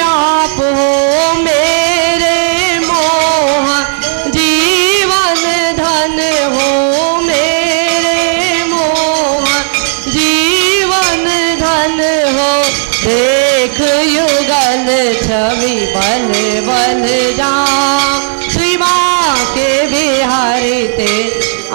आप हो, मेरे मोहन जीवन धन हो, मेरे मोहन जीवन धन हो, देख युगल छवि बल बल जा, श्री बांके बिहारी ते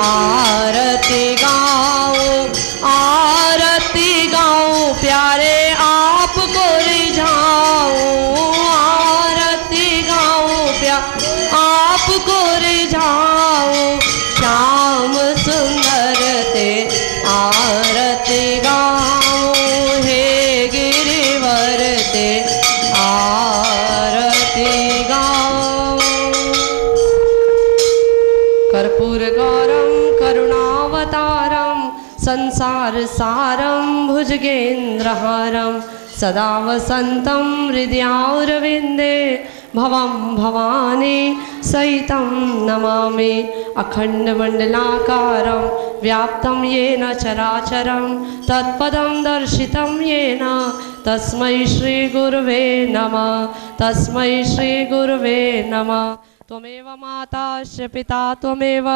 आरती गाऊं, आरती गाऊं प्यारे आपको रिझाऊं, आरती गाऊं प्यारे आपको रिझाऊं, श्याम सुंदर ते आरती गाऊं, हे गिरिवर ते आरती गाऊं, कर्पूर गौरम करुणावतारम संसार सारम भुजगेन्द्रहारम सदा वसंतं हृदयारविन्दे भवं भवानी सहितं नमामि, अखण्डमण्डलाकारं व्याप्तं येन चराचरं तत्पदं दर्शितं येन तस्मै श्रीगुरुवे नमः, तस्मै श्रीगुरुवे नमः। त्वमेव माताश्च पिता त्वमेव,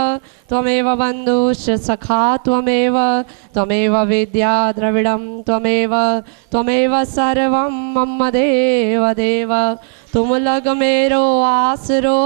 त्वमेव बन्धुश्च सखा त्वमेव, त्वमेव विद्या द्रविडं त्वमेव, त्वमेव सर्वं मम देव देव, तुम लग मेरो आसरो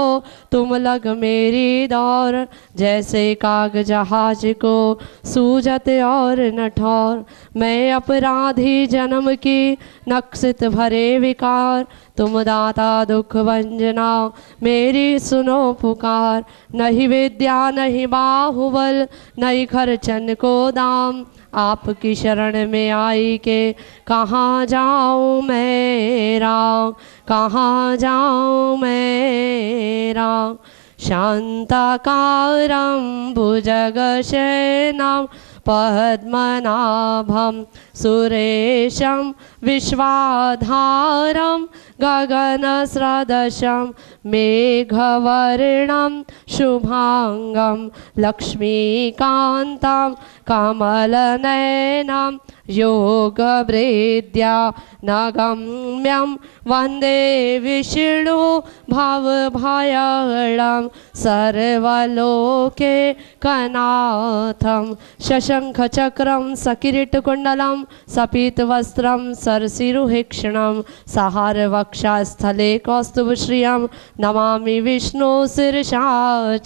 तुम लग मेरी दौर, जैसे काग जहाज को सूझत और न ठौर। मैं अपराधी जन्म की नक्सित भरे विकार, तुम दाता दुख भंजना मेरी सुनो पुकार। नहीं विद्या नहीं बाहुबल नहीं खर्चन को दाम, आपकी शरण में आई के कहाँ जाऊँ मैं राम, कहाँ जाऊँ मैं राम। शांताकारं भुजगशयनं पद्मनाभं सुरेशं विश्वाधारं गगनसदृशं मेघवर्णं शुभांगं लक्ष्मीकान्तं कमलनयनं योगवृद्या नगम्यं वन्दे विष्णु भवभयहरं सर्वलोके कनाथं। शशंखचक्रं सकिरीटकुण्डलं सपीतवस्त्रं सरसिरुहेक्षणं सहारवक्षस्थले कौस्तुभश्रियं नमामि विष्णु शिरसा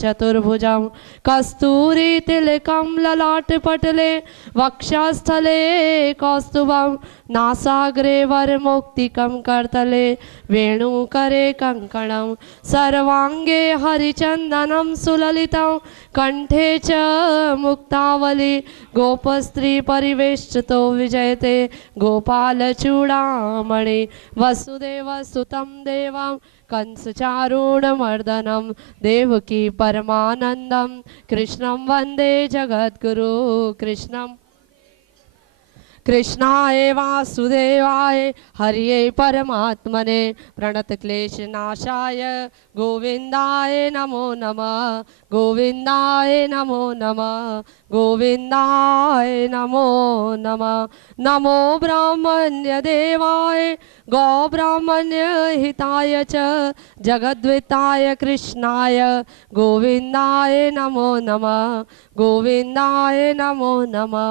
चतुर्भुजं। कस्तूरीतिलकं ललाटपटले वक्षस्थले कौस्तुभं नासाग्रे वरमौक्तिकं करतले वेणुकरे कङ्कणं सर्वाङ्गे हरिचन्दनं सुललितं कंठे च मुक्तावली गोपस्त्री परिवेष्टितो विजयते गोपालचूडामणि वसुदेवसुतं देवं कंसचारूणमर्दनं देवकी परमानन्दं कृष्णं वन्दे जगद्गुरु कृष्णं कृष्णाय वासुदेवाय हरिये परमात्मने प्रणतक्लेशनाशाय गोविन्दाय नमो नमः गोविन्दाय नमो नमः गोविन्दाय नमो नमः। नमो ब्राह्मण्यदेवाय गौब्राह्मण्यहिताय च जगद्विताय कृष्णाय गोविन्दाय नमो नमः गोविन्दाय नमो नमः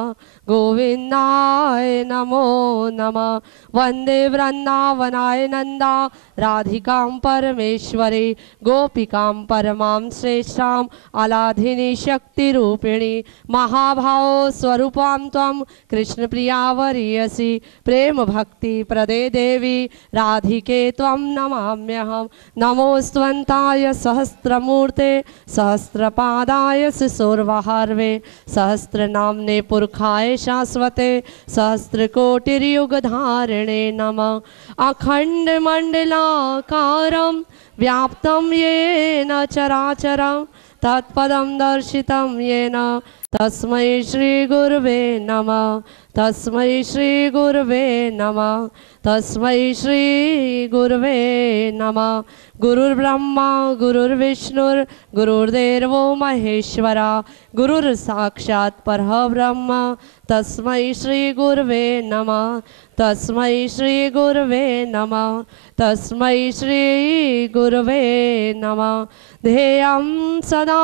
गोविन्दाय नमो नमः। वन्दे वृन्दावनाय नन्दा राधिकां परमेश्वरी गोपिकां परमां श्रेष्ठां आलाधिनी शक्तिरूपिणी महाभाव स्वरूपां त्वं कृष्णप्रिया वरीयसी प्रेम भक्ति प्रदे देवी राधिके त्वं नमाम्यहं। नमोऽस्त्वन्ताय सहस्रमूर्ते सहस्रपादाय शिशोर्वहार्वे सहस्रनाम्ने पुरखाय शाश्वते सहस्रकोटिर्युगधारिणे नमः। अखण्डमण्डलाकारं व्याप्तं येन चराचरं तत्पदं दर्शितं येन तस्मै श्रीगुरुवे नमः तस्मै श्रीगुरुवे नमः तस्मै श्रीगुरुवे नमः। गुरुर्ब्रह्मा गुरुर्विष्णुर् गुरुर्देवो महेश्वरा गुरुर्साक्षात् परब्रह्म तस्मै श्रीगुरुवे नमः तस्मै श्रीगुरुवे नमः तस्मै श्रीगुरुवे नमः। ध्येयं सदा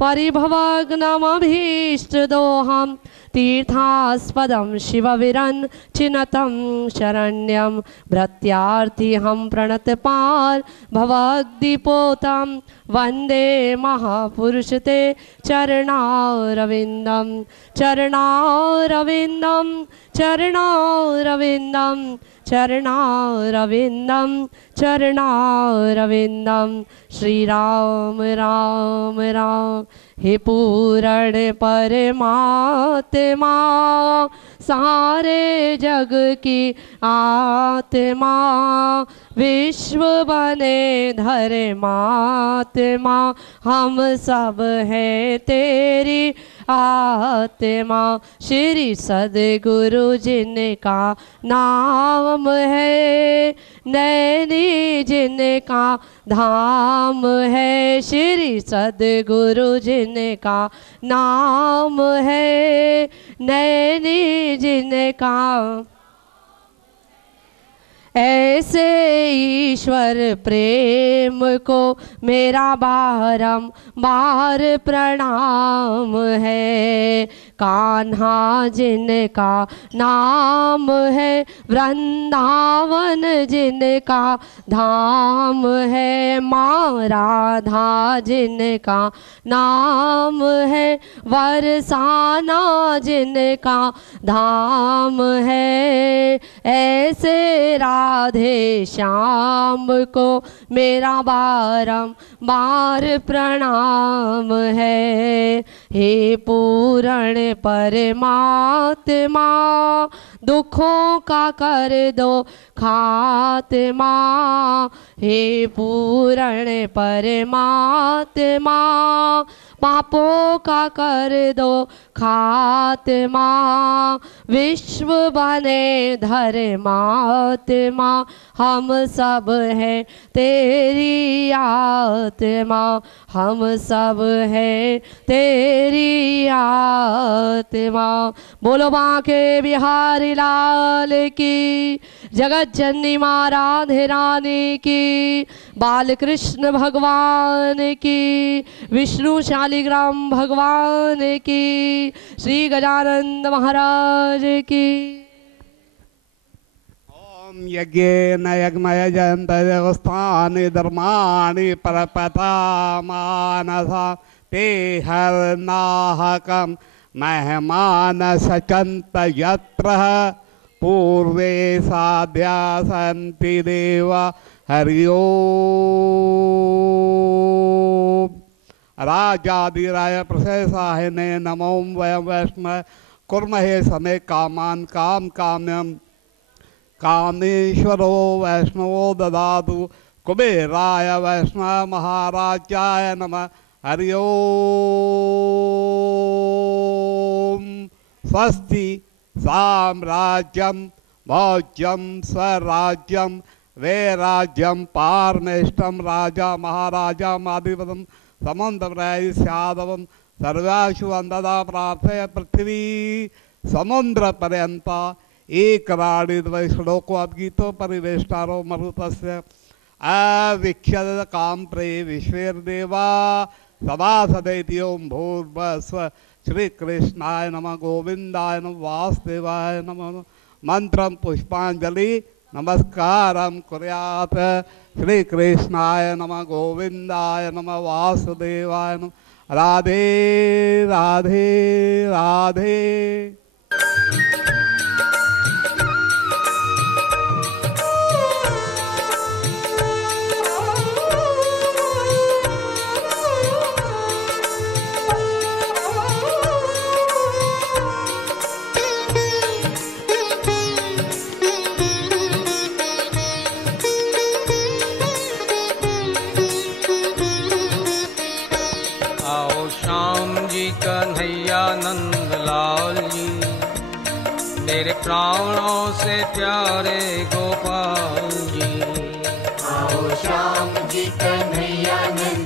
परिभवग्नमभीष्टदोहं तीर्थास्पदं शिवविरञ्चिनतं शरण्यं भृत्यार्थिहं प्रणतपाल भवद्दिपोतं वन्दे महापुरुषते चरणारविन्दं चरणारविन्दं चरणारविन्दं चरणारविन्दं चरणारविन्दं। श्रीराम राम राम। हे पूर्ण परमात्मा सारे जग की आत्मा विश्व बने धर्मात्मा हम सब हैं तेरी आत्मा। श्री सद्गुरु जिनका नाम है नैनी जिनका धाम है। श्री सद्गुरु जिनका नाम है नैनी जिनका। ऐसे ईश्वर प्रेम को मेरा बारंबार प्रणाम है। कान्हा जिनका नाम है, वृंदावन जिनका धाम है, माँ राधा जिनका नाम है, बरसाना जिनका धाम है। ऐसे राधे श्याम को मेरा बारंबार प्रणाम है। हे पूर्ण परमात्मा, दुखों का कर दो खात्मा। हे पूर्ण परमात्मा, पापों का कर दो खात्मा। विश्व बने धर्मात्मा, हम सब हैं तेरी आत्मा, हम सब हैं तेरी आत्मा। बोलो बांके बिहारी लाल की, जगत जननी माँ राधे रानी की, बाल कृष्ण भगवान की, विष्णु शालिग्राम भगवान की, श्री गजानंद महाराज की। ओम यज्ञेन यज्ञमय जयंत देवस्थानि धर्माणि परपता मानसा ते हरनाहकम मेहमान सचंत यत्र पूर्वे साध्या सन्ति देवा हरि ओम। राजाधिराय प्रशंसाहिने नमो वयं वैष्णव कुर्महे समे कामान काम काम्यम कामेश्वरो वैष्णवो ददातु कुबेराय वैष्णव महाराजाय नमः हरि ओम। स्वस्ति साम्राज्यम भोज्यम स्वराज्यम वैराज्यम पारमेष्टम राजा महाराजा मादिपदम समुद्रय स्यादवम सर्वाशु अंददा प्रार्थय पृथ्वी समुद्र पर्यंता एक राणि श्लोको अद्गीतो परिवेष्टारो मरुतस्य अविख्यद काम प्रे विश्वेर्देवा सभासदेति ओम भूर्भुवस्व श्री कृष्णाय नमः गोविंदाय नमः वासुदेवाय नमः। मंत्रम पुष्पांजलि नमस्कारम कुर्यात् श्री कृष्णाय नमः गोविंदाय नमः वासुदेवाय नमः। राधे राधे राधे। कन्हैया नंद लाल जी, मेरे प्राणों से प्यारे गोपाल जी। आओ श्याम जी कन्हैया नंद